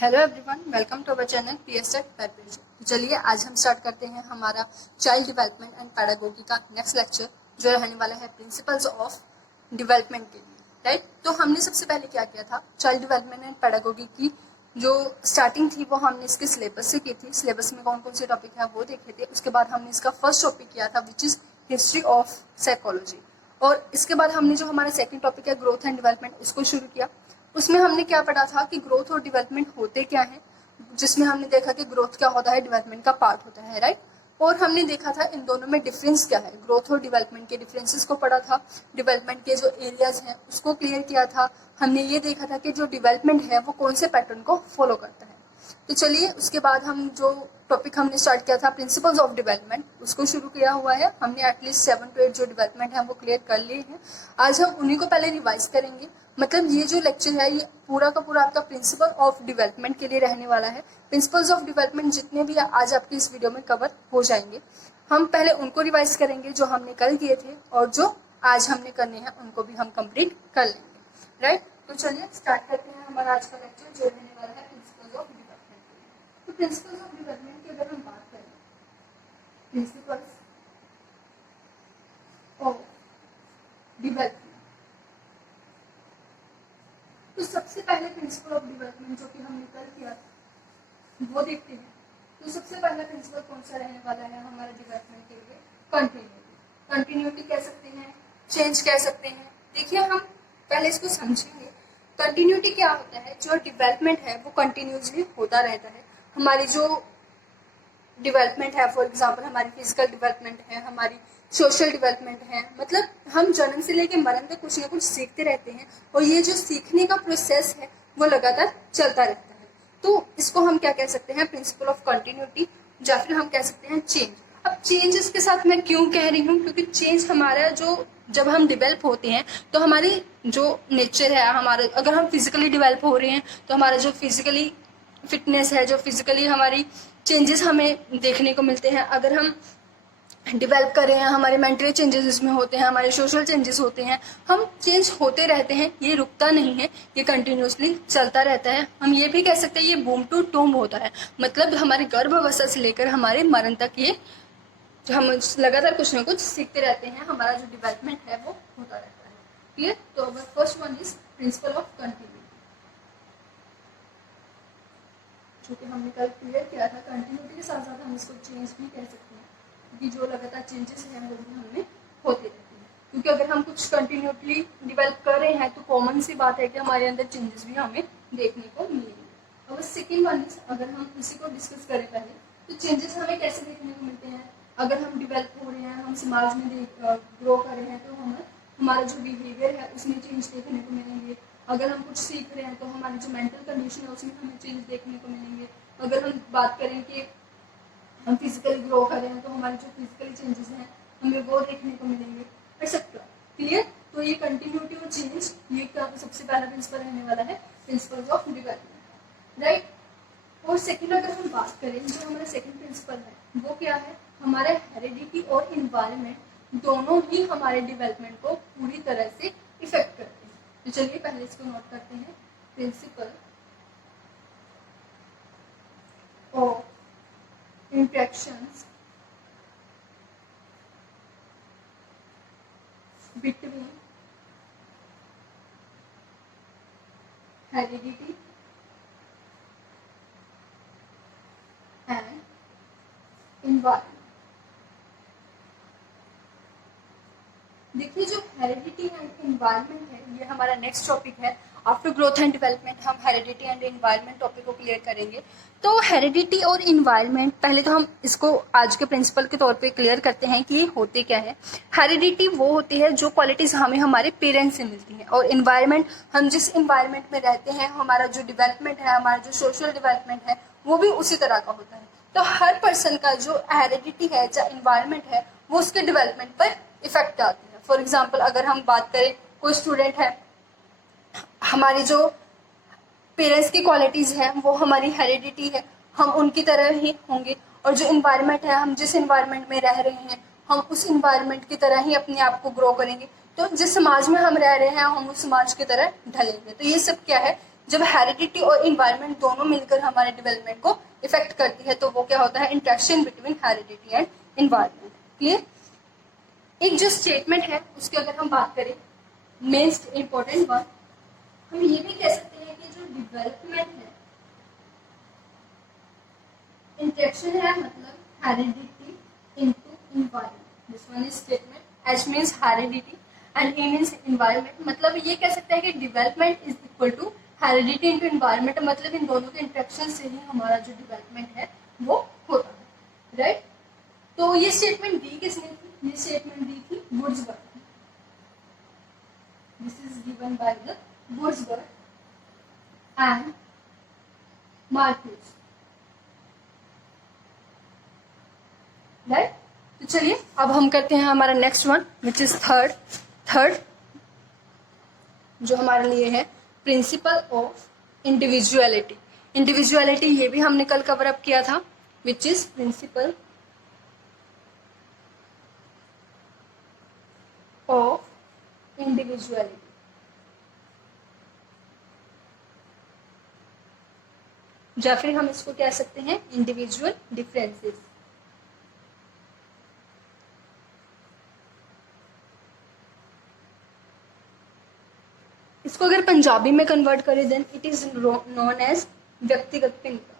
Hello everyone, welcome to our channel PS Tech page. तो चलिए आज हम स्टार्ट करते हैं हमारा चाइल्ड डेवलपमेंट एंड पैडागोगी का नेक्स्ट लेक्चर, जो रहने वाला है प्रिंसिपल्स ऑफ डेवलपमेंट के लिए। राइट, तो हमने सबसे पहले क्या किया था, चाइल्ड डेवलपमेंट एंड पैडागोगी की जो स्टार्टिंग थी वो हमने इसके सिलेबस से की थी। सिलेबस में कौन कौन से टॉपिक है वो देखे थे। उसके बाद हमने इसका फर्स्ट टॉपिक किया था which is history of psychology, और इसके बाद हमने जो हमारा सेकंड टॉपिक है ग्रोथ एंड डेवलपमेंट उसको शुरू किया। उसमें हमने क्या पढ़ा था कि ग्रोथ और डेवलपमेंट होते क्या है, जिसमें हमने देखा कि ग्रोथ क्या होता है, डेवलपमेंट का पार्ट होता है। राइट, और हमने देखा था इन दोनों में डिफरेंस क्या है, ग्रोथ और डेवलपमेंट के डिफरेंसेस को पढ़ा था। डेवलपमेंट के जो एरियाज हैं उसको क्लियर किया था। हमने ये देखा था कि जो डेवलपमेंट है वो कौन से पैटर्न को फॉलो करता है। तो चलिए उसके बाद हम जो टॉपिक हमने स्टार्ट किया था प्रिंसिपल्स ऑफ डेवलपमेंट उसको शुरू किया हुआ है। हमने एटलीस्ट 7 to 8 जो डेवलपमेंट है वो क्लियर कर लिए हैं। आज हम उन्हीं को पहले रिवाइज करेंगे। मतलब ये जो लेक्चर है ये पूरा का पूरा आपका प्रिंसिपल ऑफ डेवलपमेंट के लिए रहने वाला है। प्रिंसिपल्स ऑफ डेवलपमेंट जितने भी आज आपकी इस वीडियो में कवर हो जाएंगे, हम पहले उनको रिवाइज करेंगे जो हमने कल किए थे, और जो आज हमने करने हैं उनको भी हम कंप्लीट कर लेंगे। राइट, तो चलिए स्टार्ट करते हैं हमारा आज का लेक्चर, जो रहने वाला है प्रिंसिपल्स ऑफ डेवलपमेंट। तो प्रिंसिपल्स ऑफ डेवलपमेंट की अगर हम बात करें, प्रिंसिपल्स ऑफ डेवलपमेंट, तो सबसे पहले प्रिंसिपल ऑफ डेवलपमेंट जो कि हमने कल किया वो देखते हैं। तो सबसे पहला प्रिंसिपल कौन सा रहने वाला है हमारे डेवलपमेंट के लिए, कंटिन्यूटी। कंटिन्यूटी कह सकते हैं, चेंज कह सकते हैं। देखिए हम पहले इसको समझेंगे। कंटिन्यूटी क्या होता है, जो डेवलपमेंट है वो कंटिन्यूसली होता रहता है। हमारी जो डेवलपमेंट है, फॉर एग्जांपल हमारी फिजिकल डेवलपमेंट है, हमारी सोशल डेवलपमेंट है, मतलब हम जन्म से लेकर मरण तक कुछ ना कुछ सीखते रहते हैं, और ये जो सीखने का प्रोसेस है वो लगातार चलता रहता है। तो इसको हम क्या कह सकते हैं, प्रिंसिपल ऑफ कंटिन्यूटी, या फिर हम कह सकते हैं चेंज। अब चेंज इसके साथ मैं क्यों कह रही हूँ, क्योंकि चेंज हमारा जो जब हम डेवलप होते हैं तो हमारी जो नेचर है हमारा, अगर हम फिजिकली डेवलप हो रहे हैं तो हमारा जो फिजिकली फिटनेस है, जो फिजिकली हमारी चेंजेस हमें देखने को मिलते हैं। अगर हम डेवलप कर रहे हैं, हमारे मेंटली चेंजेस इसमें होते हैं, हमारे सोशल चेंजेस होते हैं। हम चेंज होते रहते हैं, ये रुकता नहीं है, ये कंटिन्यूसली चलता रहता है। हम ये भी कह सकते हैं ये बूम टू टूम होता है, मतलब हमारे गर्भावस्था से लेकर हमारे मरण तक ये हम लगातार कुछ ना कुछ सीखते रहते हैं। हमारा जो डेवलपमेंट है वो होता रहता है। क्लियर? तो first one is principle of continuity, जो कि हमने कल क्लियर किया था। कंटिन्यूटी के साथ साथ हम इसको चेंज भी कह सकते हैं, क्योंकि जो लगातार चेंजेस हैं वो भी हमें होते रहते हैं। क्योंकि अगर हम कुछ कंटिन्यूटली डेवलप कर रहे हैं तो कॉमन सी बात है कि हमारे अंदर चेंजेस भी हमें देखने को मिलेंगे। और सेकेंड वन इज, अगर हम इसी को डिस्कस करें पहले, तो चेंजेस हमें कैसे देखने को मिलते हैं। अगर हम डेवलप हो रहे हैं, हम समाज में ग्रो कर रहे हैं, तो हमारा जो बिहेवियर है उसमें चेंज देखने को मिलेंगे। अगर हम कुछ सीख रहे हैं तो हमारी जो मेंटल कंडीशन है उसमें हमें चेंज देखने को मिलेंगे। अगर हम बात करें कि हम फिजिकली ग्रो कर रहे हैं तो हमारे जो फिजिकली चेंजेस हैं हमें वो देखने को मिलेंगे, एक्सेट्रा। क्लियर? तो ये कंटिन्यूटी और चेंज, ये सबसे पहला प्रिंसिपल रहने वाला है, प्रिंसिपल्स ऑफ डेवलपमेंट। राइट, और सेकंड अगर हम बात करें, जो हमारा सेकंड प्रिंसिपल है वो क्या है, हमारे हेरिडिटी और इन्वायरमेंट दोनों ही हमारे डेवलपमेंट को पूरी तरह से इफेक्ट करते हैं। तो चलिए पहले इसको नोट करते हैं, principle of interactions between heredity and environment। देखिए जो हेरिडिटी एंड इन्वायरमेंट है ये हमारा नेक्स्ट टॉपिक है। आफ्टर ग्रोथ एंड डेवलपमेंट हम हेरिडिटी एंड इन्वायरमेंट टॉपिक को क्लियर करेंगे। तो हेरिडिटी और इन्वायरमेंट, पहले तो हम इसको आज के प्रिंसिपल के तौर पे क्लियर करते हैं कि ये होते क्या है। हेरिडिटी वो होती है जो क्वालिटीज हमें हमारे पेरेंट्स से मिलती हैं, और इन्वायरमेंट हम जिस इन्वायरमेंट में रहते हैं, हमारा जो डेवलपमेंट है, हमारा जो सोशल डेवलपमेंट है वो भी उसी तरह का होता है। तो हर पर्सन का जो हेरिडिटी है या इन्वायरमेंट है वो उसके डेवलपमेंट पर इफेक्ट आती है। फॉर एग्जाम्पल अगर हम बात करें, कोई स्टूडेंट है, हमारी जो पेरेंट्स की क्वालिटीज है वो हमारी हेरिडिटी है, हम उनकी तरह ही होंगे। और जो इन्वायरमेंट है, हम जिस इन्वायरमेंट में रह रहे हैं हम उस इन्वायरमेंट की तरह ही अपने आप को ग्रो करेंगे। तो जिस समाज में हम रह रहे हैं हम उस समाज की तरह ढलेंगे। तो ये सब क्या है, जब हेरिडिटी और इन्वायरमेंट दोनों मिलकर हमारे डेवलपमेंट को इफेक्ट करती है तो वो क्या होता है, interaction between heredity and environment. Clear. एक जो स्टेटमेंट है उसकी अगर हम बात करें, मोस्ट इंपॉर्टेंट वन, हम ये भी कह सकते हैं कि जो डेवलपमेंट है, इंटरेक्शन है मतलब heredity into environment. This one is statement. H means heredity and A means environment. मतलब ये कह सकते हैं कि development is equal to heredity into environment. मतलब इन दोनों के इंटरेक्शन से ही हमारा जो डेवलपमेंट है वो होता है, राइट। तो ये स्टेटमेंट दी किसने थी? ये स्टेटमेंट दी थी Woodsberg. This is given by the Woodsberg and Marquis, right. तो चलिए अब हम करते हैं हमारा next one which is third जो हमारे लिए है प्रिंसिपल ऑफ इंडिविजुअलिटी। इंडिविजुअलिटी ये भी हमने कल कवर अप किया था, which is principle of individuality. या फिर हम इसको कह सकते हैं इंडिविजुअल डिफरेंसेस। इसको अगर पंजाबी में कन्वर्ट करें then it is known as व्यक्तिगत भिन्नता।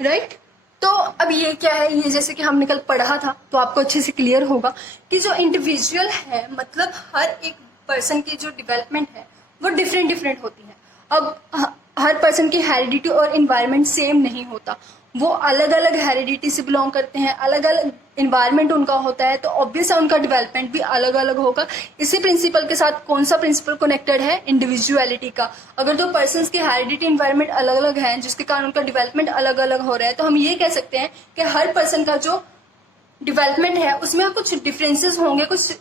राइट। तो अब ये क्या है, ये जैसे कि हमने कल पढ़ा था तो आपको अच्छे से क्लियर होगा कि जो इंडिविजुअल है मतलब हर एक पर्सन की जो डेवलपमेंट है वो डिफरेंट डिफरेंट होती है। अब हर पर्सन की हेरिडिटी और इन्वायरमेंट सेम नहीं होता, वो अलग अलग हेरिडिटी से बिलोंग करते हैं, अलग अलग इन्वायरमेंट उनका होता है, तो ऑब्वियस है उनका डेवलपमेंट भी अलग अलग होगा। इसी प्रिंसिपल के साथ कौन सा प्रिंसिपल कनेक्टेड है? इंडिविजुअलिटी का। अगर दो पर्सन्स की हेरिडिटी इन्वायरमेंट अलग अलग है जिसके कारण उनका डेवलपमेंट अलग अलग हो रहा है, तो हम ये कह सकते हैं कि हर पर्सन का जो डेवलपमेंट है उसमें कुछ डिफरेंसेस होंगे, कुछ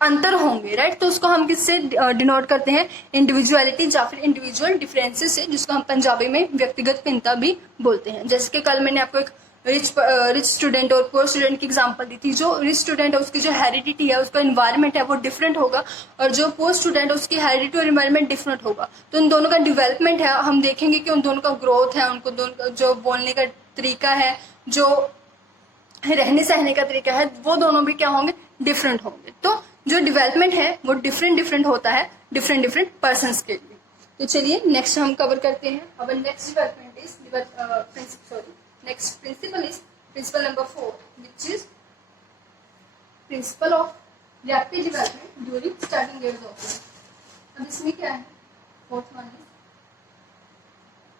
अंतर होंगे, राइट। तो उसको हम किससे डिनोट करते हैं? इंडिविजुअलिटी या फिर इंडिविजुअल डिफरेंसेस से, जिसको हम पंजाबी में व्यक्तिगत भिन्नता भी बोलते हैं। जैसे कि कल मैंने आपको एक रिच स्टूडेंट और पुअर स्टूडेंट की एग्जांपल दी थी। जो रिच स्टूडेंट है उसकी जो हेरिडिटी है, उसका इन्वायरमेंट है वो डिफरेंट होगा, और जो पुअर स्टूडेंट है उसकी हेरिडिटी और इन्वायरमेंट डिफरेंट होगा। तो उन दोनों का डेवलपमेंट है, हम देखेंगे कि उन दोनों का ग्रोथ है, उनको दोनों का जो बोलने का तरीका है, जो रहने सहने का तरीका है, वो दोनों भी क्या होंगे? डिफरेंट होंगे। तो जो डेवलपमेंट है वो डिफरेंट डिफरेंट होता है डिफरेंट डिफरेंट पर्सन्स के लिए। तो चलिए नेक्स्ट हम कवर करते हैं। अब next development is next principle is principle number 4 which is principle of rapid development during starting years of life. अब इसमें क्या है? Fourth one is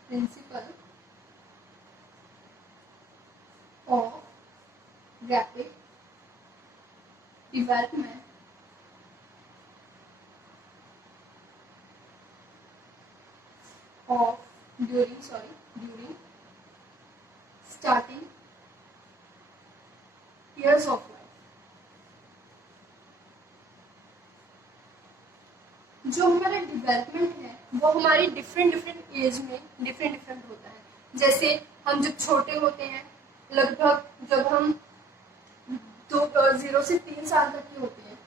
principle of rapid development of during starting years of life। जो हमारा development है वो हमारी different different as में डिफरेंट डिफरेंट होता है। जैसे हम जब छोटे होते हैं, लगभग जब हम 0 से 3 साल तक के होते हैं,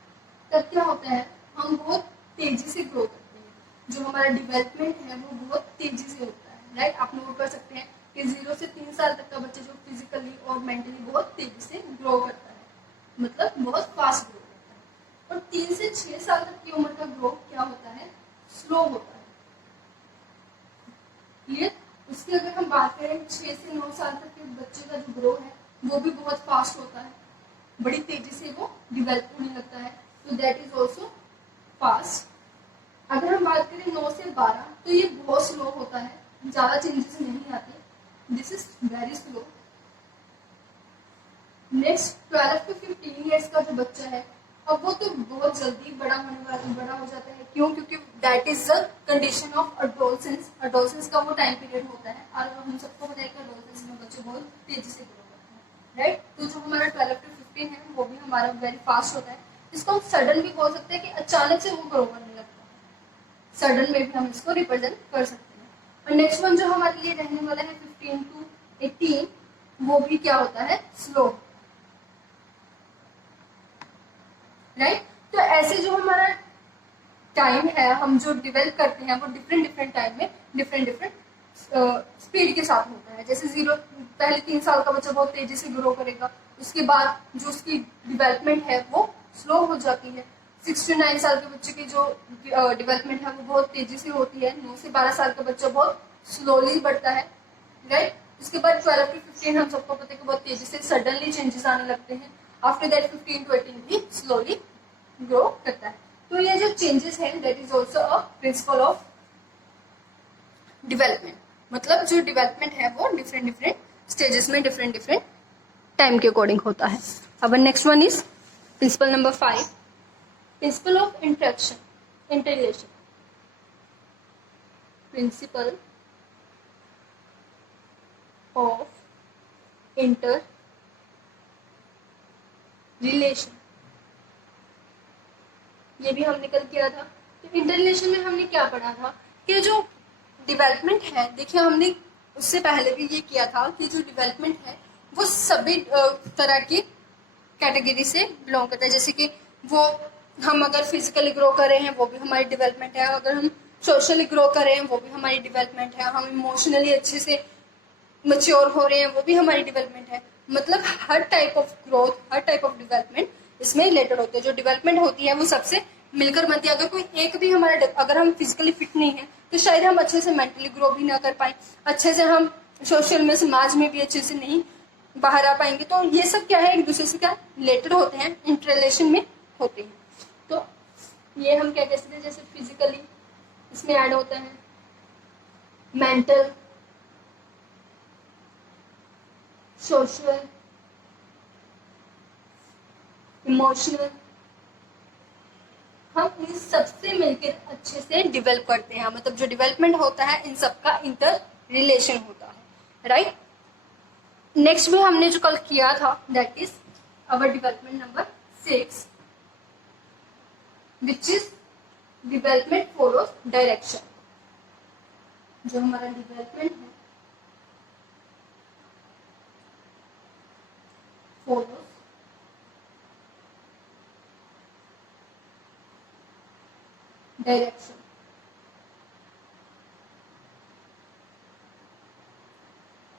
तब क्या होता है? हम बहुत तेजी से ग्रो करते हैं, जो हमारा डेवलपमेंट है वो बहुत तेजी से होता है, राइट। आप नोट कर सकते हैं कि 0 से 3 साल तक का बच्चा जो फिजिकली और मेंटली बहुत तेजी से ग्रो करता है, मतलब बहुत फास्ट ग्रो करता है। और 3 से 6 साल तक की उम्र का ग्रो क्या होता है? स्लो होता है। क्लियर। उसकी अगर हम बात करें 6 से 9 साल तक के बच्चे का जो ग्रो है वो भी बहुत फास्ट होता है, बड़ी तेजी से वो डिवेल्प होने लगता है, तो दैट इज ऑल्सो फास्ट। अगर हम बात करें 9 से 12 तो ये बहुत स्लो होता है, ज्यादा चेंजेस नहीं आते, this is very slow. Next 12 to 15 years का जो बच्चा है, अब वो तो बहुत जल्दी बड़ा हो जाता है। क्यों? क्योंकि that is the condition of adolescence. Adolescence का वो टाइम पीरियड होता है, और हम सबको पता है कि अडोलसेंस में बच्चे बहुत तेजी से ग्रो करते हैं, राइट। तो जो हमारा 12 to 15 है वो भी हमारा वेरी फास्ट होता है। इसको हम सडन भी बोल सकते हैं कि अचानक से वो ग्रो करने लगता है। सडन में भी हम इसको रिप्रेजेंट कर सकते हैं। और नेक्स्ट वन जो हमारे लिए रहने वाला है 15 to 18, वो भी क्या होता है? स्लो। राइट। तो ऐसे जो हमारा टाइम है, हम जो डेवलप करते हैं वो डिफरेंट डिफरेंट टाइम में डिफरेंट डिफरेंट स्पीड के साथ होता है। जैसे पहले 3 साल का बच्चा बहुत तेजी से ग्रो करेगा, उसके बाद जो उसकी डेवलपमेंट है वो स्लो हो जाती है। 6 to 9 साल के बच्चे की जो डेवलपमेंट है वो बहुत तेजी से होती है। 9 से 12 साल का बच्चा बहुत स्लोली बढ़ता है, राइट। उसके बाद 12 to 15 हम सबको पता है कि बहुत तेजी से सडनली चेंजेस आने लगते हैं। आफ्टर दैट 15 to 18 भी स्लोली ग्रो करता है। तो ये जो चेंजेस है that is also a principle of development. मतलब जो डेवलपमेंट है वो डिफरेंट डिफरेंट स्टेजेस में डिफरेंट डिफरेंट टाइम के अकॉर्डिंग होता है। अब next one is principle number 5, principle of interrelation. Principle of interrelation, ये भी हमने कल किया था। तो इंटर रिलेशन में हमने क्या पढ़ा था कि जो डेवलपमेंट है, देखिए हमने उससे पहले भी ये किया था कि जो डेवलपमेंट है वो सभी तरह की कैटेगरी से बिलोंग करता है। जैसे कि वो हम अगर फिजिकली ग्रो कर रहे हैं वो भी हमारी डेवलपमेंट है, अगर हम सोशली ग्रो कर रहे हैं वो भी हमारी डेवलपमेंट है, हम इमोशनली अच्छे से मैच्योर हो रहे हैं वो भी हमारी डेवलपमेंट है। मतलब हर टाइप ऑफ ग्रोथ, हर टाइप ऑफ डेवलपमेंट इसमें रिलेटेड होते हैं। जो डेवलपमेंट होती है वो सबसे मिलकर बनती है। अगर कोई एक भी हमारा, अगर हम फिजिकली फिट नहीं है तो शायद हम अच्छे से मेंटली ग्रो भी ना कर पाए, अच्छे से हम सोशल में, समाज में भी अच्छे से नहीं बाहर आ पाएंगे। तो ये सब क्या है, एक दूसरे से क्या रिलेटेड होते हैं, इंटर रिलेशन में होते हैं। तो ये हम क्या कह सकते हैं, जैसे फिजिकली इसमें ऐड होता है मेंटल, सोशल, इमोशनल, हम इन सबसे मिलकर अच्छे से डेवलप करते हैं। मतलब जो डेवलपमेंट होता है इन सबका इंटर रिलेशन होता है, राइट। नेक्स्ट में हमने जो कल किया था that is our development number 6, which is development follows direction. जो हमारा डेवलपमेंट है फॉलोज डायरेक्शन।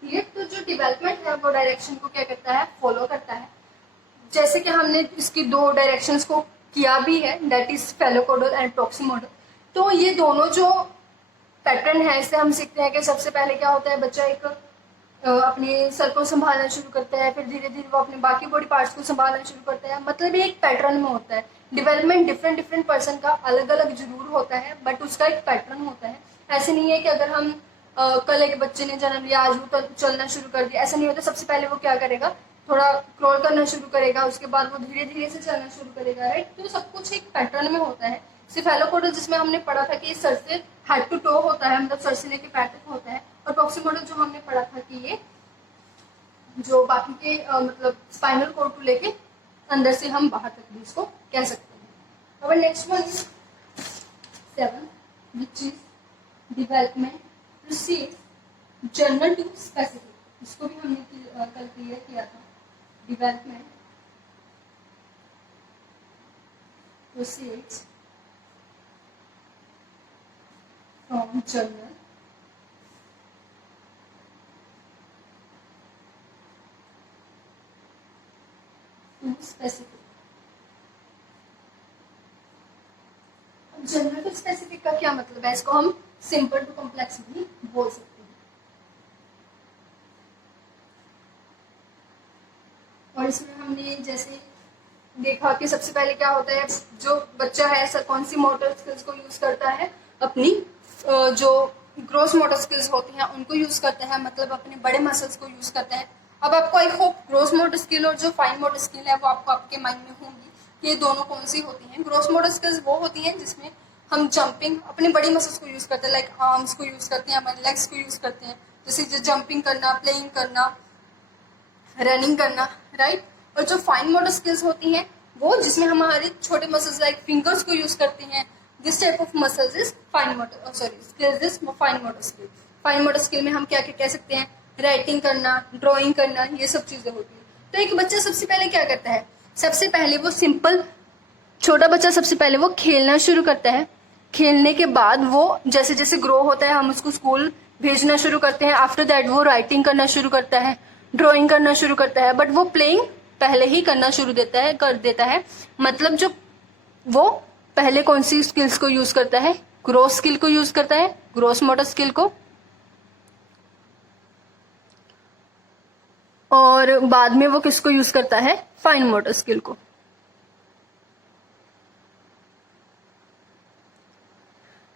ये तो जो डेवलपमेंट है वो डायरेक्शन को क्या करता है, फॉलो करता है। जैसे कि हमने इसकी 2 डायरेक्शंस को किया भी है, दैट इज फेलोकोडल एंड प्रॉक्सिमोडल। तो ये दोनों जो पैटर्न है इससे हम सीखते हैं कि सबसे पहले क्या होता है, बच्चा एक अपने सर को संभालना शुरू करता है, फिर धीरे धीरे वो अपने बाकी बॉडी पार्ट्स को संभालना शुरू करता है। मतलब ये एक पैटर्न में होता है। डेवलपमेंट डिफरेंट डिफरेंट पर्सन का अलग अलग जरूर होता है, बट उसका एक पैटर्न होता है। ऐसे नहीं है कि अगर हम कल एक बच्चे ने जन्म लिया, आज वो चलना शुरू कर दिया, ऐसा नहीं होता। सबसे पहले वो क्या करेगा, थोड़ा क्रॉल करना शुरू करेगा, उसके बाद वो धीरे धीरे से चलना शुरू करेगा, राइट। तो सब कुछ एक पैटर्न में होता है। सिफेलोपोडल जिसमें हमने पढ़ा था कि सर से हेड टू टो होता है, मतलब सर से लेके पैर तक होता है। और प्रॉक्सिमोडल जो हमने पढ़ा था कि ये जो बाकी के मतलब स्पाइनल कॉर्ड को लेके अंदर से हम बाहर तक भी इसको कह सकते हैं। अब next one 7, which is development proceed general to specific. इसको भी हमने कल क्लियर किया था। Development proceeds from general to specific. General to specific का क्या मतलब है, इसको हम सिंपल टू कॉम्प्लेक्स भी बोल सकते हैं। और इसमें हमने जैसे देखा कि सबसे पहले क्या होता है, जो बच्चा है कौन सी मोटर स्किल्स को यूज करता है, अपनी जो ग्रोस मोटर स्किल्स होती हैं उनको यूज करता है, मतलब अपने बड़े मसल्स को यूज करता है। अब आपको I hope gross motor skill और जो फाइन मोटर स्किल है वो आपको आपके माइंड में होंगी कि ये दोनों कौन सी होती हैं। ग्रोस मोटर स्किल्स वो होती हैं जिसमें हम जंपिंग, अपने बड़ी मसल्स को यूज करते हैं, लाइक आर्म्स को यूज करते हैं, हमारे लेग्स को यूज करते हैं, जैसे जंपिंग करना, प्लेइंग करना, रनिंग करना, राइट। और जो फाइन मोटर स्किल्स होती हैं वो जिसमें हमारे छोटे मसल्स लाइक फिंगर्स को यूज करते हैं। This type of muscles is fine motor, sorry skills is fine motor skill. Fine motor skill में हम क्या क्या कह सकते हैं, राइटिंग करना, ड्राइंग करना, ये सब चीजें होती हैं। तो एक बच्चा सबसे पहले क्या करता है, सबसे पहले वो सिंपल छोटा बच्चा सबसे पहले वो खेलना शुरू करता है, खेलने के बाद वो जैसे जैसे ग्रो होता है हम उसको स्कूल भेजना शुरू करते हैं। आफ्टर दैट वो राइटिंग करना शुरू करता है, ड्राइंग करना शुरू करता है, बट वो प्लेइंग पहले ही करना शुरू कर देता है। मतलब जो वो पहले कौन सी स्किल्स को यूज करता है, ग्रोस स्किल को यूज करता है, ग्रोस मोटर स्किल को, और बाद में वो किसको यूज करता है, फाइन मोटर स्किल को।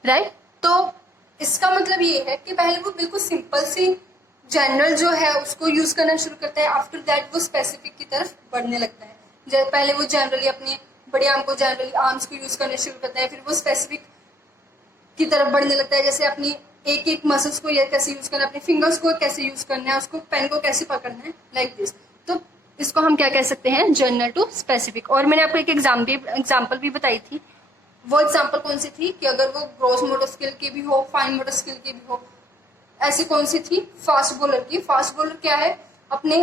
राइट तो इसका मतलब ये है कि पहले वो बिल्कुल सिंपल सी जनरल जो है उसको यूज करना शुरू करता है। आफ्टर दैट वो स्पेसिफिक की तरफ बढ़ने लगता है। जैसे पहले वो जनरली अपनी बड़े आर्म को जनरली आर्म्स को यूज करना शुरू करता है, फिर वो स्पेसिफिक की तरफ बढ़ने लगता है। जैसे अपनी एक एक मसल्स को ये कैसे यूज करना है, अपने फिंगर्स को कैसे यूज करना है, उसको पेन को कैसे पकड़ना है, लाइक दिस। तो इसको हम क्या कह सकते हैं, जनरल टू स्पेसिफिक। और मैंने आपको एक एग्जाम्पल भी बताई थी। वो एग्जाम्पल कौन सी थी कि अगर वो ग्रॉस मोटर स्किल की भी हो, फाइन मोटर स्किल की भी हो, ऐसी कौन सी थी, फास्ट बॉलर की। फास्ट बॉलर क्या है, अपने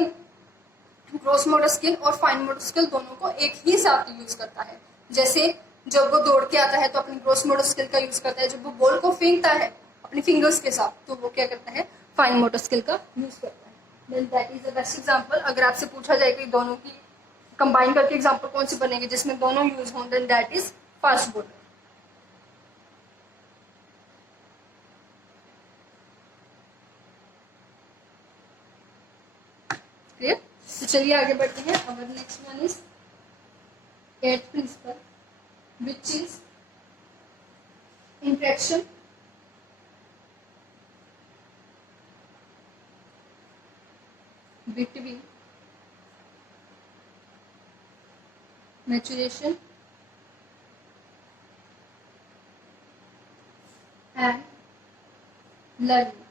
ग्रॉस मोटर स्किल और फाइन मोटर स्किल दोनों को एक ही साथ यूज करता है। जैसे जब वो दौड़ के आता है तो अपनी ग्रॉस मोटर स्किल का यूज करता है, जब वो बॉल को फेंकता है अपने फिंगर्स के साथ तो वो क्या करता है, फाइन मोटर स्किल का यूज करता है। Then that is the best example. अगर आपसे पूछा जाए कि दोनों की कंबाइन करके एग्जांपल कौन सी बनेगी जिसमें दोनों यूज हों, then that is fast bowler. Clear. तो चलिए आगे बढ़ते हैं। Our next one is eight principle which is interaction between maturation and learning।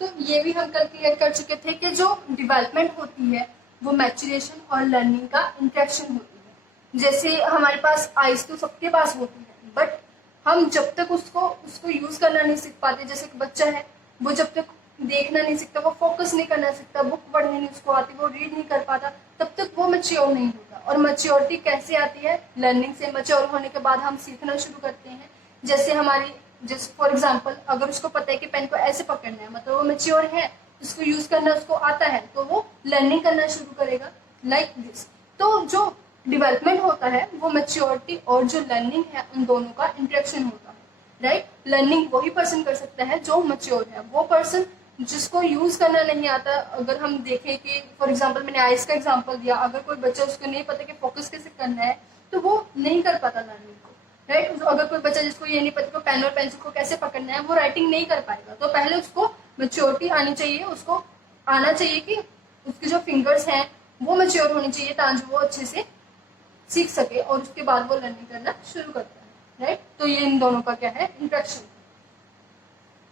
तो ये भी हम कल क्लियर कर चुके थे कि जो डेवलपमेंट होती है वो मैचुरेशन और लर्निंग का इंटरेक्शन होती है। जैसे हमारे पास आइज तो सबके पास होती है, बट हम जब तक उसको यूज करना नहीं सीख पाते, जैसे एक बच्चा है वो जब तक देखना नहीं सीखता, वो फोकस नहीं करना सीखता, बुक पढ़ने नहीं उसको आती, वो रीड नहीं कर पाता, तब तक वो मैच्योर नहीं होता। और मैच्योरिटी कैसे आती है, लर्निंग से। मैच्योर होने के बाद हम सीखना शुरू करते हैं। जैसे हमारी जैसे फॉर एग्जाम्पल अगर उसको पता है कि पेन को ऐसे पकड़ना है, मतलब वो मैच्योर है, उसको यूज करना उसको आता है, तो वो लर्निंग करना शुरू करेगा, लाइक दिस। तो जो डेवलपमेंट होता है वो मैच्योरिटी और जो लर्निंग है उन दोनों का इंटरेक्शन होता है। राइट लर्निंग वही पर्सन कर सकता है जो मैच्योर है। वो पर्सन जिसको यूज करना नहीं आता, अगर हम देखें कि फॉर एग्जाम्पल मैंने आइस का एग्जाम्पल दिया, अगर कोई बच्चा उसको नहीं पता कि फोकस कैसे करना है तो वो नहीं कर पाता लर्निंग को। राइट अगर कोई बच्चा जिसको ये नहीं पता कि पेन और पेंसिल को कैसे पकड़ना है, वो राइटिंग नहीं कर पाएगा। तो पहले उसको मैच्योरिटी आनी चाहिए, उसको आना चाहिए कि उसके जो फिंगर्स हैं वो मैच्योर होनी चाहिए ताकि वो अच्छे से सीख सके, और उसके बाद वो लर्निंग करना शुरू करता है। राइट तो ये इन दोनों का क्या है, इंट्रैक्शन।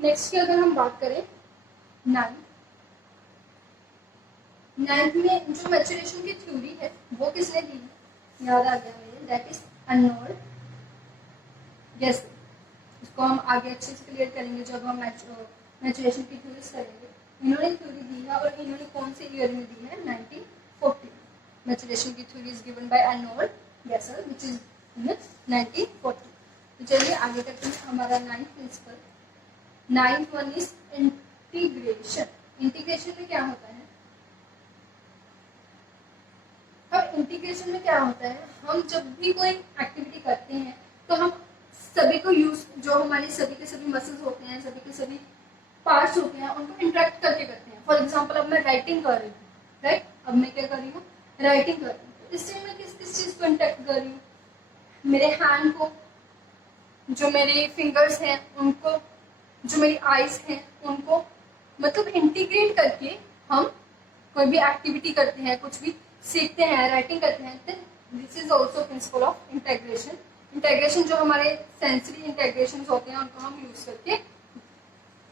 नेक्स्ट की अगर हम बात करें नाइन्थ में जो मैच्योरेशन की थ्योरी है वो किसने दी है, याद आ गया मुझे, दैट इज अर्नोल्ड। यस इसको हम आगे अच्छे से क्लियर करेंगे जब हम मैच्योरेशन की थ्योरीज करेंगे। इन्होंने थ्योरी दी है और इन्होंने कौन से ईयर में दी है, 1940। मैच्योरेशन की theory is given by Arnold Gesell which is in 1940। तो चलिए आगे करते हैं हमारा ninth principle. Ninth one is integration. Integration में क्या होता है, अब इंटीग्रेशन में क्या होता है, हम जब भी कोई एक्टिविटी करते हैं तो हम सभी को यूज, जो हमारे सभी के सभी मसल्स होते हैं, सभी के सभी पार्ट्स होते हैं, उनको इंटरेक्ट करके करते हैं। फॉर एग्जांपल अब मैं राइटिंग कर रही हूँ, राइट अब मैं क्या कर रही हूँ, राइटिंग कर रही हूँ। इस टाइम मैं किस चीज को इंटरेक्ट कर रही हूँ, मेरे हैंड को, जो मेरे फिंगर्स हैं उनको, जो मेरी आईज हैं उनको, मतलब इंटीग्रेट करके हम कोई भी एक्टिविटी करते हैं, कुछ भी सीखते हैं, राइटिंग करते हैं। This is also principle of integration. Integration जो हमारे सेंसरी इंटेग्रेशन होते हैं उनको हम यूज करके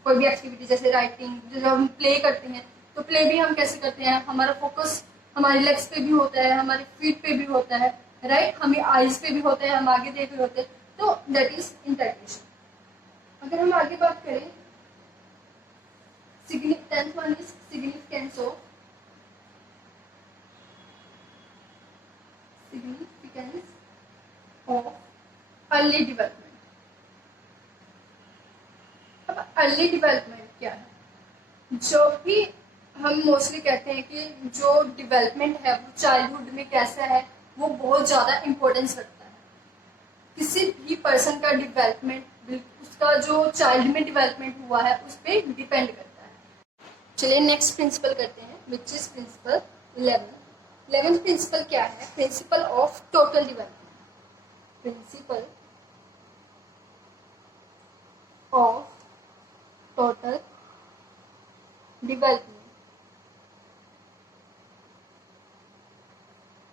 कोई भी एक्टिविटी जैसे राइटिंग, जब हम प्ले करते हैं तो प्ले भी हम कैसे करते हैं, हमारा फोकस हमारे लेग्स पे भी होता है, हमारे फीट पे भी होता है, राइट हमें आईज पे भी होता है, हम आगे देख रहे होते हैं, तो दैट इज इंटेग्रेशन। अगर हम आगे बात करें 10th one is significance of significance of early development. अब अर्ली डेवलपमेंट क्या है? जो भी हम मोस्टली कहते हैं कि जो डेवलपमेंट है वो चाइल्डहुड में कैसा है, वो बहुत ज़्यादा इम्पोर्टेंस रखता है। किसी भी पर्सन का डेवलपमेंट उसका जो चाइल्ड में डेवलपमेंट हुआ है उस पर डिपेंड करता है। चलिए नेक्स्ट प्रिंसिपल करते हैं, which is principal 11। 11th principal क्या है? Principle of total development. Principle of total development.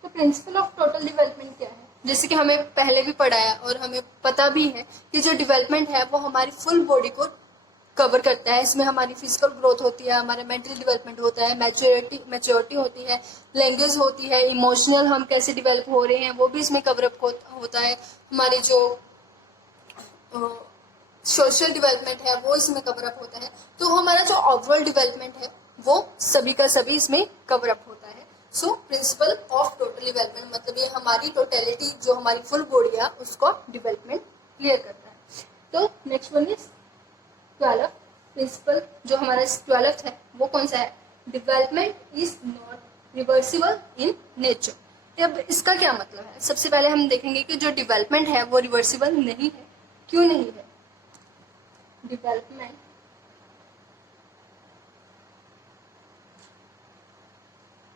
तो प्रिंसिपल ऑफ टोटल डेवलपमेंट क्या है? जैसे कि हमें पहले भी पढ़ा है और हमें पता भी है कि जो डेवलपमेंट है वो हमारी फुल बॉडी को कवर करता है। इसमें हमारी फिजिकल ग्रोथ होती है, हमारा मेंटल डेवलपमेंट होता है, मैच्योरिटी होती है, लैंग्वेज होती है, इमोशनल हम कैसे डेवलप हो रहे हैं वो भी इसमें कवरअप होता है, हमारी जो सोशल डेवलपमेंट है वो इसमें कवरअप होता है। तो हमारा जो ओवरऑल डेवलपमेंट है वो सभी का सभी इसमें कवरअप होता है। So principle of total development मतलब ये हमारी टोटलिटी जो हमारी फुल बॉडी है उसको डेवलपमेंट क्लियर करता है। तो नेक्स्ट वन इज 12 प्रिंसिपल, जो हमारा 12th है वो कौन सा है? Development is not reversible in nature. अब इसका क्या मतलब है? सबसे पहले हम देखेंगे कि जो डेवलपमेंट है वो रिवर्सिबल नहीं है। क्यों नहीं है? Development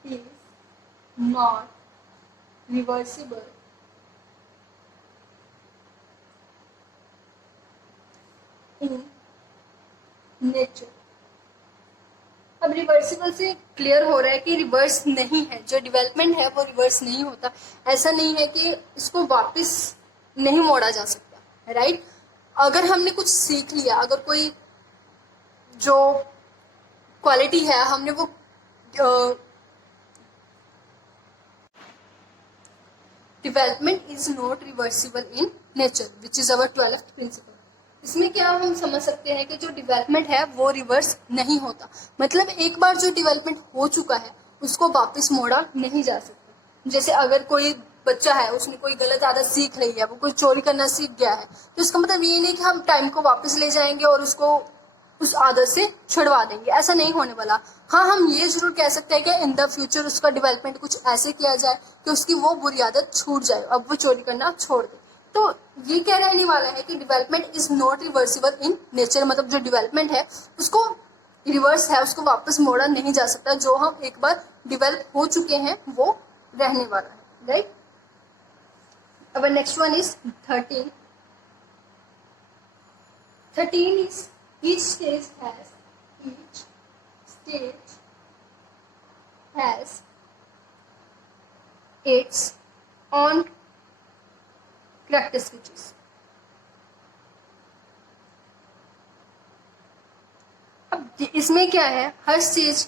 is not reversible in nature. अब रिवर्सिबल से क्लियर हो रहा है कि रिवर्स नहीं है, जो डेवलपमेंट है वो रिवर्स नहीं होता। ऐसा नहीं है कि इसको वापस नहीं मोड़ा जा सकता, राइट? अगर हमने कुछ सीख लिया, अगर कोई जो क्वालिटी है हमने वो development is not reversible in nature which is our 12th principle. इसमें क्या हम समझ सकते हैं कि जो डेवलपमेंट है वो रिवर्स नहीं होता। मतलब एक बार जो डेवलपमेंट हो चुका है उसको वापस मोड़ा नहीं जा सकता। जैसे अगर कोई बच्चा है, उसने कोई गलत आदत सीख ली है, वो कोई चोरी करना सीख गया है, तो इसका मतलब ये नहीं कि हम टाइम को वापस ले जाएंगे और उसको उस आदत से छुड़वा देंगे। ऐसा नहीं होने वाला। हाँ, हम ये जरूर कह सकते हैं कि इन द फ्यूचर उसका डेवलपमेंट कुछ ऐसे किया जाए कि उसकी वो बुरी आदत छूट जाए, अब वो चोरी करना छोड़ दे। तो ये कह रहने वाला है कि development is not reversible in nature, मतलब जो डेवलपमेंट है उसको रिवर्स है, उसको वापस मोड़ा नहीं जा सकता। जो हम एक बार डेवलप हो चुके हैं वो रहने वाला है, राइट? अब next one is 13। 13 is each stage has its own characteristics. अब इसमें क्या है, हर स्टेज,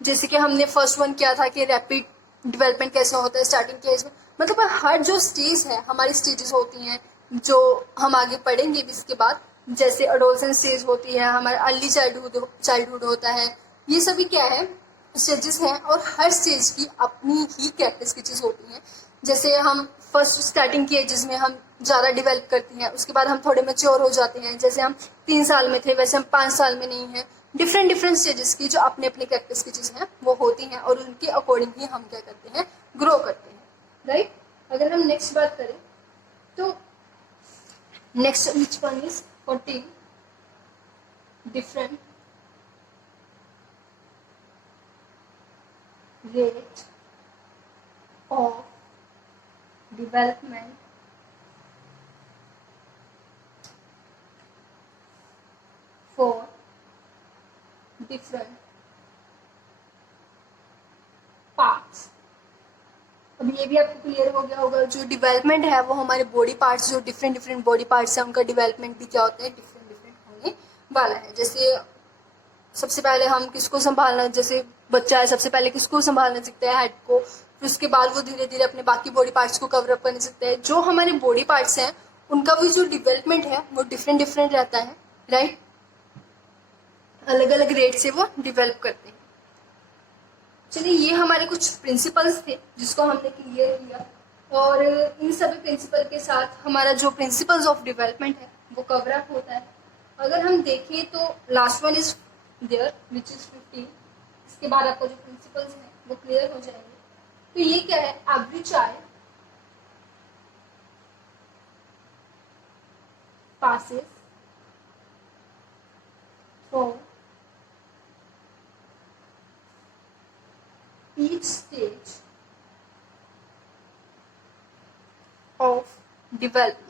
जैसे कि हमने फर्स्ट वन किया था कि रैपिड डेवलपमेंट कैसे होता है स्टार्टिंग के एज में, मतलब हर जो स्टेज है, हमारी स्टेजेस होती हैं जो हम आगे पढ़ेंगे भी इसके बाद। जैसे एडोलसेंस स्टेज होती है, हमारा अर्ली चाइल्डहुड होता है, ये सभी क्या है, स्टेजेस हैं। और हर स्टेज की अपनी ही कैरेक्टरिस्टिक्स होती हैं। जैसे हम फर्स्ट स्टार्टिंग की एजेस में हम ज़्यादा डेवलप करती हैं, उसके बाद हम थोड़े मैच्योर हो जाते हैं। जैसे हम 3 साल में थे वैसे हम 5 साल में नहीं हैं। डिफरेंट स्टेजेस की जो अपने अपने कैरेक्टरिस्टिक्स हैं वो होती हैं और उनके अकॉर्डिंग ही हम क्या करते हैं, ग्रो करते हैं, राइट? अगर हम नेक्स्ट बात करें तो next which one is 14 different rate of development for different parts। अब ये भी आपको क्लियर हो गया होगा, जो डेवलपमेंट है वो हमारे बॉडी पार्ट्स, जो डिफरेंट बॉडी पार्ट्स हैं उनका डेवलपमेंट भी क्या होता है, डिफरेंट होने वाला है। जैसे सबसे पहले हम किसको संभालना, जैसे बच्चा है सबसे पहले किसको संभालना सीखता है, हेड को। फिर उसके बाद वो धीरे धीरे अपने बाकी बॉडी पार्ट्स को कवर अप करने सीखता है। जो हमारे बॉडी पार्ट्स हैं उनका भी जो डेवलपमेंट है वो डिफरेंट रहता है, राइट? अलग अलग रेट से वो डेवलप करते हैं। चलिए, ये हमारे कुछ प्रिंसिपल्स थे जिसको हमने क्लियर किया। और इन सभी प्रिंसिपल के साथ हमारा जो प्रिंसिपल्स ऑफ डेवलपमेंट है वो कवर अप होता है। अगर हम देखें तो last one is there which is 15। इसके बाद आपका जो प्रिंसिपल्स हैं वो क्लियर हो जाएंगे। तो ये क्या है, every child passes through each stage of development।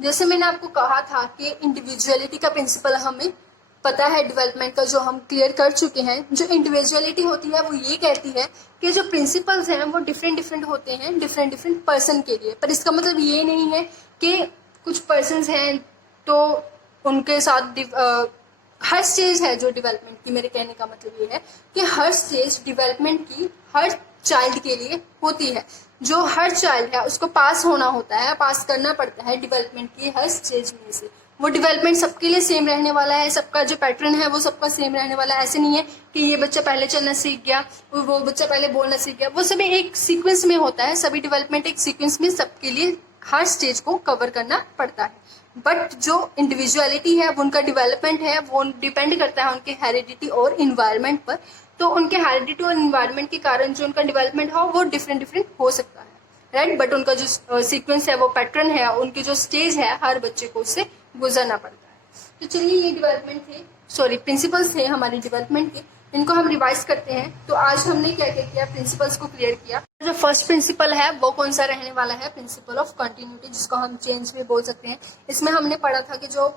जैसे मैंने आपको कहा था कि इंडिविजुअलिटी का प्रिंसिपल हमें पता है डेवलपमेंट का, जो हम क्लियर कर चुके हैं। जो इंडिविजुअलिटी होती है वो ये कहती है कि जो प्रिंसिपल्स हैं वो डिफरेंट डिफरेंट होते हैं डिफरेंट डिफरेंट पर्सन के लिए। पर इसका मतलब ये नहीं है कि कुछ पर्सन्स हैं तो उनके साथ हर स्टेज है जो डेवलपमेंट की। मेरे कहने का मतलब ये है कि हर स्टेज डेवलपमेंट की हर चाइल्ड के लिए होती है। जो हर चाइल्ड है उसको पास होना होता है, पास करना पड़ता है डेवलपमेंट की हर स्टेज में से। वो डेवलपमेंट सबके लिए सेम रहने वाला है, सबका जो पैटर्न है वो सबका सेम रहने वाला है। ऐसे नहीं है कि ये बच्चा पहले चलना सीख गया, वो बच्चा पहले बोलना सीख गया। वो सभी एक सीक्वेंस में होता है, सभी डेवलपमेंट एक सीक्वेंस में सबके लिए हर स्टेज को कवर करना पड़ता है। बट जो इंडिविजुअलिटी है वो उनका डेवलपमेंट है वो डिपेंड करता है उनके हेरिडिटी और इन्वायरमेंट पर। तो उनके हेरिडिटी और इन्वायरमेंट के कारण जो उनका डेवलपमेंट हो वो डिफरेंट डिफरेंट हो सकता है, राइट। बट उनका जो सीक्वेंस है वो पैटर्न है, उनकी जो स्टेज है हर बच्चे को उससे गुजरना पड़ता है। तो चलिए ये डेवलपमेंट थे, प्रिंसिपल्स थे हमारे डेवलपमेंट के, इनको हम रिवाइज करते हैं। तो आज हमने क्या क्या किया, प्रिंसिपल्स को क्लियर किया। जो फर्स्ट प्रिंसिपल है वो कौन सा रहने वाला है, प्रिंसिपल ऑफ कंटिन्यूटी, जिसको हम चेंज भी बोल सकते हैं। इसमें हमने पढ़ा था कि जो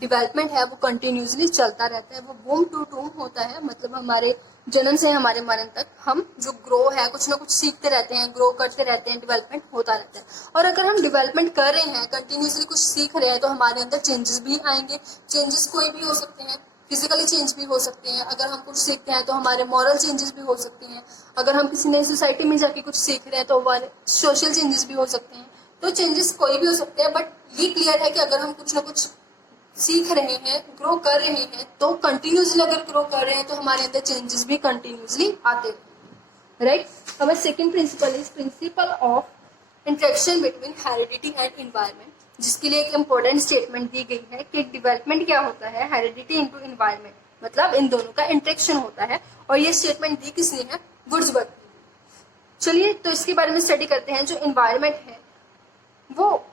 डेवलपमेंट है वो कंटिन्यूसली चलता रहता है, वो बूम टू टूम होता है। मतलब हमारे जन्म से हमारे मरण तक हम जो ग्रो है कुछ ना कुछ सीखते रहते हैं, ग्रो करते रहते हैं, डेवलपमेंट होता रहता है। और अगर हम डेवलपमेंट कर रहे हैं, कंटिन्यूसली कुछ सीख रहे हैं, तो हमारे अंदर चेंजेस भी आएंगे। चेंजेस कोई भी हो सकते हैं, फिजिकली चेंज भी हो सकते हैं। अगर हम कुछ सीखते हैं तो हमारे मॉरल चेंजेस भी हो सकते हैं। अगर हम किसी नई सोसाइटी में जाके कुछ सीख रहे हैं तो हमारे सोशल चेंजेस भी हो सकते हैं। तो चेंजेस कोई भी हो सकते हैं, बट ये क्लियर है कि अगर हम कुछ ना कुछ सीख रहे हैं, ग्रो कर रहे हैं, तो कंटिन्यूसली अगर ग्रो कर रहे हैं तो हमारे अंदर चेंजेस भी कंटिन्यूसली आते हैं, राइट। अब second principle is principle of interaction between heredity and environment, जिसके लिए एक इम्पोर्टेंट स्टेटमेंट दी गई है कि डेवलपमेंट क्या होता है, हेरिडिटी इनटू इन्वायरमेंट, मतलब इन दोनों का इंटरेक्शन होता है। और ये स्टेटमेंट दी किसने है, वुड्सबर्ग ने। चलिए तो इसके बारे में स्टडी करते हैं। जो इन्वायरमेंट है वो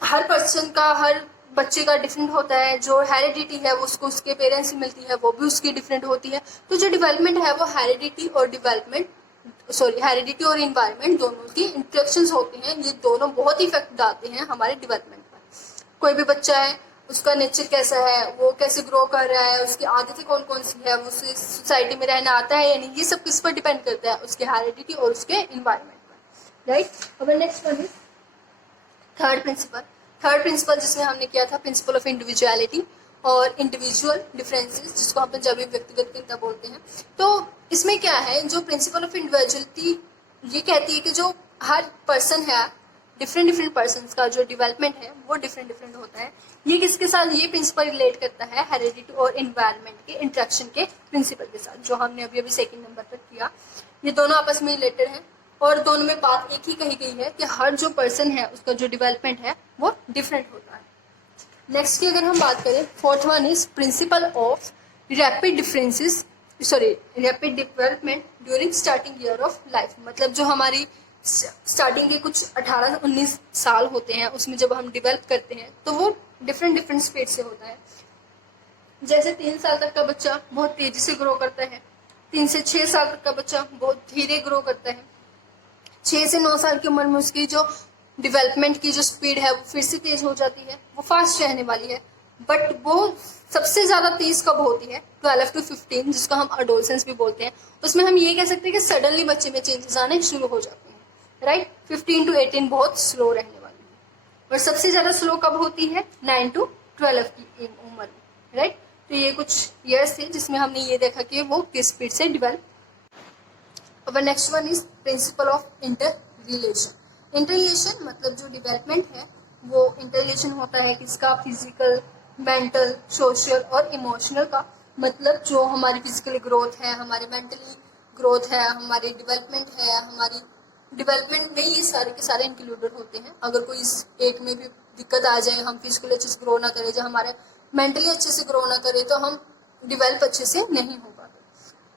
हर पर्सन का, हर बच्चे का डिफरेंट होता है। जो हेरिडिटी है वो उसको उसके पेरेंट्स से मिलती है, वो भी उसकी डिफरेंट होती है। तो जो डेवलपमेंट है वो हेरिडिटी और इन्वायरमेंट दोनों की इंटरेक्शंस होते हैं। ये दोनों बहुत इफेक्ट डालते हैं हमारे डेवलपमेंट पर। कोई भी बच्चा है, उसका नेचर कैसा है, वो कैसे ग्रो कर रहा है, उसकी आदतें कौन कौन सी है, वो सोसाइटी में रहना आता है या नहीं, ये सब किस पर डिपेंड करता है, उसके हेरिडिटी और उसके इन्वायरमेंट पर, राइट। अब next one is third principal जिसमें हमने किया था प्रिंसिपल ऑफ इंडिविजुअलिटी और इंडिविजुअल डिफरेंसेस, जिसको हम पंजाबी व्यक्तिगत भिन्नता बोलते हैं। तो इसमें क्या है, जो प्रिंसिपल ऑफ इंडिविजुअलिटी ये कहती है कि जो हर पर्सन है, डिफरेंट पर्सन का जो डेवलपमेंट है वो डिफरेंट होता है। ये किसके साथ, ये प्रिंसिपल रिलेट करता है हेरिडिटी और इन्वायरमेंट के इंटरेक्शन के प्रिंसिपल के साथ, जो हमने अभी सेकंड नंबर पर किया। ये दोनों आपस में रिलेटेड हैं और दोनों में बात एक ही कही गई है कि हर जो पर्सन है उसका जो डेवलपमेंट है वो डिफरेंट होता है। नेक्स्ट की अगर हम बात करें, fourth one is principle of rapid development during starting year of life. मतलब जो हमारी स्टार्टिंग के कुछ 18-19 साल होते हैं उसमें जब हम डेवलप करते हैं तो वो डिफरेंट स्पीड से होता है। जैसे 3 साल तक का बच्चा बहुत तेजी से ग्रो करता है, 3 से 6 साल तक का बच्चा बहुत धीरे ग्रो करता है, 6 से 9 साल की उम्र में उसकी जो डेवलपमेंट की जो स्पीड है वो फिर से तेज हो जाती है, वो फास्ट रहने वाली है। बट वो सबसे ज्यादा तेज कब होती है, 12 to 15, जिसको हम अडोलसेंस भी बोलते हैं। उसमें हम ये कह सकते हैं कि सडनली बच्चे में चेंजेस आने शुरू हो जाते हैं, राइट। 15 to 18 बहुत स्लो रहने वाली है। और सबसे ज्यादा स्लो कब होती है, 9 to 12 की उम्र में, राइट। तो ये कुछ ईयर्स थे जिसमें हमने ये देखा कि वो किस स्पीड से डेवलप। अब next one is principle of inter relation, मतलब जो डेवलपमेंट है वो इंटर रिलेशन होता है किसका, फिजिकल, मेंटल, सोशल और इमोशनल का। मतलब जो हमारी फिजिकली ग्रोथ है, हमारे मेंटली ग्रोथ है, हमारी डेवलपमेंट है, हमारी डेवलपमेंट में ये सारे के सारे इंक्लूडेड होते हैं। अगर कोई इस एक में भी दिक्कत आ जाए, हम फिजिकली अच्छे से ग्रो ना करें, जो हमारे मेंटली अच्छे से ग्रो ना करें, तो हम डेवलप अच्छे से नहीं हो पाते।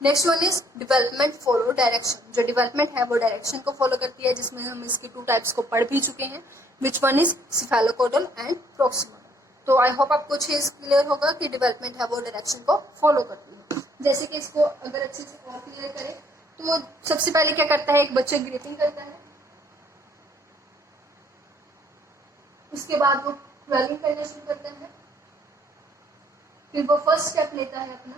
Next one is development follow direction. जो डेवलपमेंट है वो डायरेक्शन को फॉलो करती है, जिसमें हम इसकी 2 टाइप्स को पढ़ भी चुके हैं, which one is cephalocaudal and proximal. तो आई होप आपको अच्छे से क्लियर होगा कि डेवलपमेंट है वो डायरेक्शन को फॉलो करती है। जैसे कि इसको अगर अच्छे से और क्लियर करें तो सबसे पहले क्या करता है, एक बच्चा ग्रीपिंग करता है, उसके बाद वो क्रॉलिंग करना शुरू करता है, फिर वो फर्स्ट स्टेप लेता है अपना,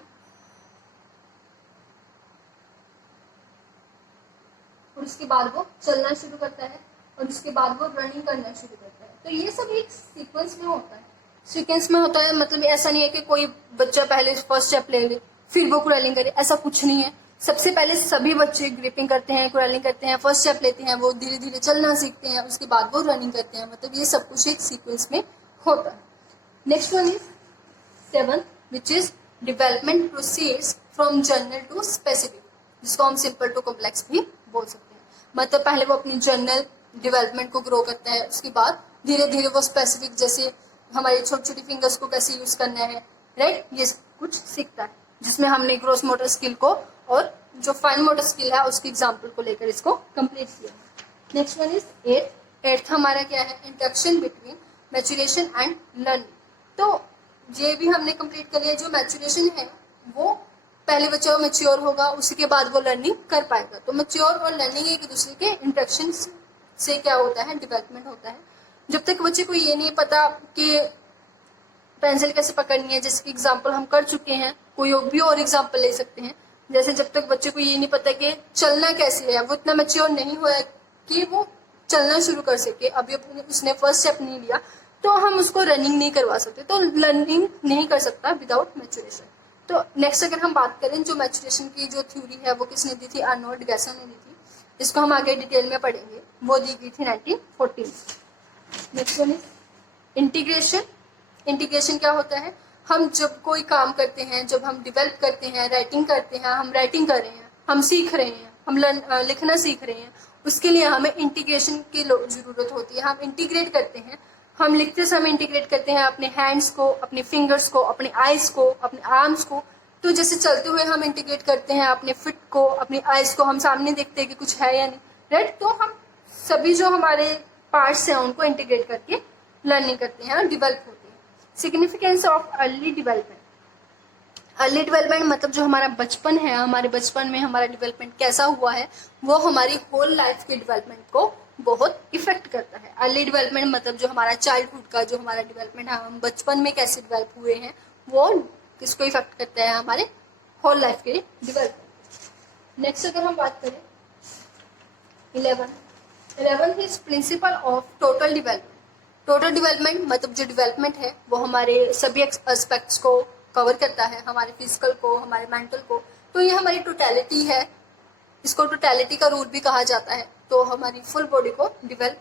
और उसके बाद वो चलना शुरू करता है, और उसके बाद वो रनिंग करना शुरू करता है। तो ये सब एक सीक्वेंस में होता है। सीक्वेंस में होता है मतलब ऐसा नहीं है कि कोई बच्चा पहले फर्स्ट स्टेप ले ले फिर वो क्रॉलिंग करे, ऐसा कुछ नहीं है। सबसे पहले सभी बच्चे ग्रिपिंग करते हैं, क्रॉलिंग करते हैं, फर्स्ट स्टेप लेते हैं, वो धीरे धीरे चलना सीखते हैं, उसके बाद वो रनिंग करते हैं। मतलब ये सब कुछ एक सीक्वेंस में होता है। Next one is 7th, which is development proceeds from general to specific, जिसको हम सिंपल टू कॉम्प्लेक्स भी बोल सकते हैं। मतलब पहले वो अपनी जनरल डेवलपमेंट को ग्रो करता है, उसके बाद धीरे धीरे वो स्पेसिफिक, जैसे हमारी छोटी छोटी फिंगर्स को कैसे यूज करना है, राइट, ये कुछ सीखता है, जिसमें हमने ग्रोस मोटर स्किल को और जो फाइन मोटर स्किल है उसके एग्जाम्पल को लेकर इसको कंप्लीट किया। नेक्स्ट वन इज 8th हमारा क्या है, interaction between maturation and learning. तो ये भी हमने कंप्लीट कर लिया। जो मैच्योरेशन है वो पहले बच्चा मैच्योर होगा, उसके बाद वो लर्निंग कर पाएगा। तो मैच्योर और लर्निंग एक दूसरे के इंटरेक्शन से क्या होता है, डेवलपमेंट होता है। जब तक बच्चे को ये नहीं पता कि पेंसिल कैसे पकड़नी है, जिसकी एग्जाम्पल हम कर चुके हैं, कोई भी और एग्जाम्पल ले सकते हैं। जैसे जब तक बच्चे को ये नहीं पता कि चलना कैसे है, वो इतना मैच्योर नहीं हुआ है कि वो चलना शुरू कर सके, अभी उसने फर्स्ट स्टेप नहीं लिया, तो हम उसको रनिंग नहीं करवा सकते। तो लर्निंग नहीं कर सकता विदाउट मैच्योरेशन। तो नेक्स्ट अगर हम बात करें, जो मैच्योरेशन की जो थ्योरी है वो किसने दी थी, आर्नोल्ड गैसन ने दी थी। इसको हम आगे डिटेल में पढ़ेंगे, वो दी गई थी 1914। Next one is integration. Integration क्या होता है, हम जब कोई काम करते हैं, जब हम डेवलप करते हैं, राइटिंग करते हैं, हम राइटिंग कर रहे हैं, हम सीख रहे हैं, हम लिखना सीख रहे हैं, उसके लिए हमें इंटीग्रेशन की जरूरत होती है। हम इंटीग्रेट करते हैं, हम लिखते समय इंटीग्रेट करते हैं अपने हैंड्स को, अपने फिंगर्स को, अपने आईज को, अपने आर्म्स को। तो जैसे चलते हुए हम इंटीग्रेट करते हैं अपने फिट को, अपनी आईज को, हम सामने देखते हैं कि कुछ है या नहीं, राइट। तो हम सभी जो हमारे पार्ट्स हैं उनको इंटीग्रेट करके लर्निंग करते हैं और डेवलप होते हैं। Significance of early development. Early development मतलब जो हमारा बचपन है, हमारे बचपन में हमारा डेवलपमेंट कैसा हुआ है, वो हमारी होल लाइफ के डेवलपमेंट को बहुत इफेक्ट करता है। अर्ली डेवलपमेंट मतलब जो हमारा चाइल्डहुड का जो हमारा डेवलपमेंट है, हम बचपन में कैसे डेवलप हुए हैं, वो किसको इफेक्ट करता है, हमारे होल लाइफ के डेवलपमेंट। नेक्स्ट अगर हम बात करें 11th is principle of total development. Total development मतलब जो डेवलपमेंट है वो हमारे सभी एस्पेक्ट्स को कवर करता है, हमारे फिजिकल को, हमारे मेंटल को। तो ये हमारी टोटलिटी है, इसको टोटलिटी का रूल भी कहा जाता है। तो हमारी फुल बॉडी को डेवलप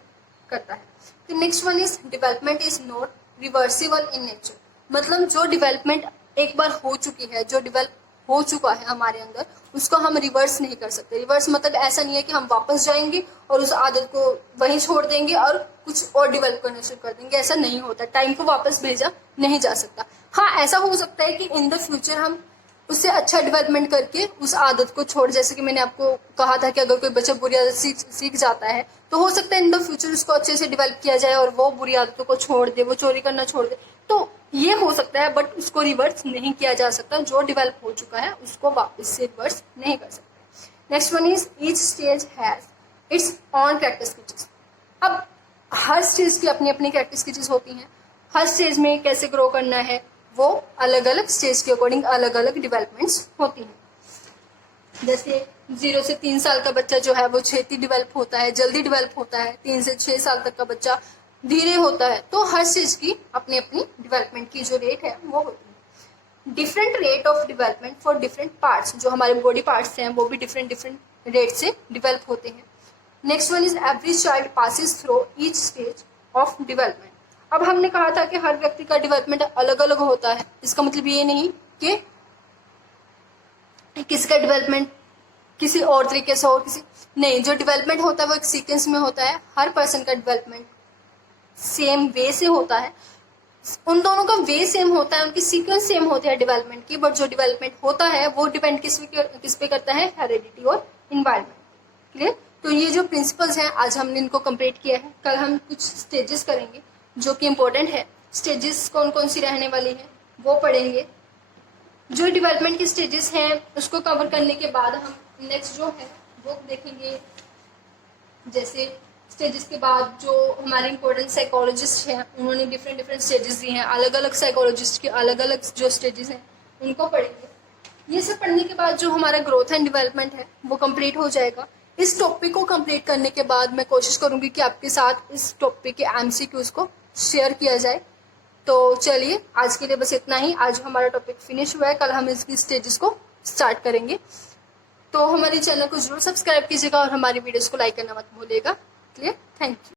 करता है। तो next one is development is not reversible in nature. मतलब जो डेवलपमेंट एक बार हो चुकी है, जो डेवलप हो चुका है हमारे अंदर, उसको हम रिवर्स नहीं कर सकते। रिवर्स मतलब ऐसा नहीं है कि हम वापस जाएंगे और उस आदत को वहीं छोड़ देंगे और कुछ और डेवलप करना शुरू कर देंगे, ऐसा नहीं होता। टाइम को वापस भेजा नहीं जा सकता। हाँ, ऐसा हो सकता है कि इन द फ्यूचर हम उससे अच्छा डेवलपमेंट करके उस आदत को छोड़, जैसे कि मैंने आपको कहा था कि अगर कोई बच्चा बुरी आदत सीख जाता है तो हो सकता है इन द फ्यूचर उसको अच्छे से डेवलप किया जाए और वो बुरी आदतों को छोड़ दे, वो चोरी करना छोड़ दे। तो ये हो सकता है, बट उसको रिवर्स नहीं किया जा सकता। जो डेवलप हो चुका है उसको वापस से रिवर्स नहीं कर सकते। Next one is each stage has its on characteristics. अब हर स्टेज की अपनी अपनी कैरेक्टरिस्टिक्स होती हैं। हर स्टेज में कैसे ग्रो करना है वो अलग अलग स्टेज के अकॉर्डिंग अलग अलग डेवलपमेंट्स होती हैं। जैसे 0 से 3 साल का बच्चा जो है वो छेती डेवलप होता है, जल्दी डेवलप होता है। 3 से 6 साल तक का बच्चा धीरे होता है। तो हर चीज की अपनी अपनी डेवलपमेंट की जो रेट है वो होती है। Different rate of development for different parts. जो हमारे बॉडी पार्ट्स हैं वो भी डिफरेंट डिफरेंट रेट से डेवलप होते हैं। Next one is every child passes through each stage of development. अब हमने कहा था कि हर व्यक्ति का डेवलपमेंट अलग अलग होता है। इसका मतलब ये नहीं कि किसी का डेवलपमेंट किसी और तरीके से और किसी नहीं, जो डेवलपमेंट होता है वो एक सीक्वेंस में होता है। हर पर्सन का डेवलपमेंट सेम वे से होता है, उन दोनों का वे सेम होता है, उनकी सीक्वेंस सेम होती है डेवलपमेंट की, बट जो डेवलपमेंट होता है वो डिपेंड किस पे करता है, हेरिडिटी और इन्वायरमेंट। क्लियर? तो ये जो प्रिंसिपल्स हैं आज हमने इनको कंप्लीट किया है। कल हम कुछ स्टेजेस करेंगे जो कि इम्पोर्टेंट है। स्टेजेस कौन कौन सी रहने वाली हैं वो पढ़ेंगे। जो डेवलपमेंट की स्टेजेस हैं उसको कवर करने के बाद हम नेक्स्ट जो है वो देखेंगे। जैसे स्टेजेस के बाद जो हमारे इम्पोर्टेंट साइकोलॉजिस्ट हैं उन्होंने डिफरेंट डिफरेंट स्टेजेस दिए हैं, अलग अलग साइकोलॉजिस्ट के अलग अलग जो स्टेजेस हैं उनको पढ़ेंगे। ये सब पढ़ने के बाद जो हमारा ग्रोथ एंड डेवलपमेंट है वो कंप्लीट हो जाएगा। इस टॉपिक को कंप्लीट करने के बाद मैं कोशिश करूंगी कि आपके साथ इस टॉपिक के एमसीक्यूज को शेयर किया जाए। तो चलिए आज के लिए बस इतना ही। आज हमारा टॉपिक फिनिश हुआ है, कल हम इसकी स्टेजेस को स्टार्ट करेंगे। तो हमारे चैनल को जरूर सब्सक्राइब कीजिएगा और हमारी वीडियोस को लाइक करना मत भूलिएगा। क्लियर? Thank you.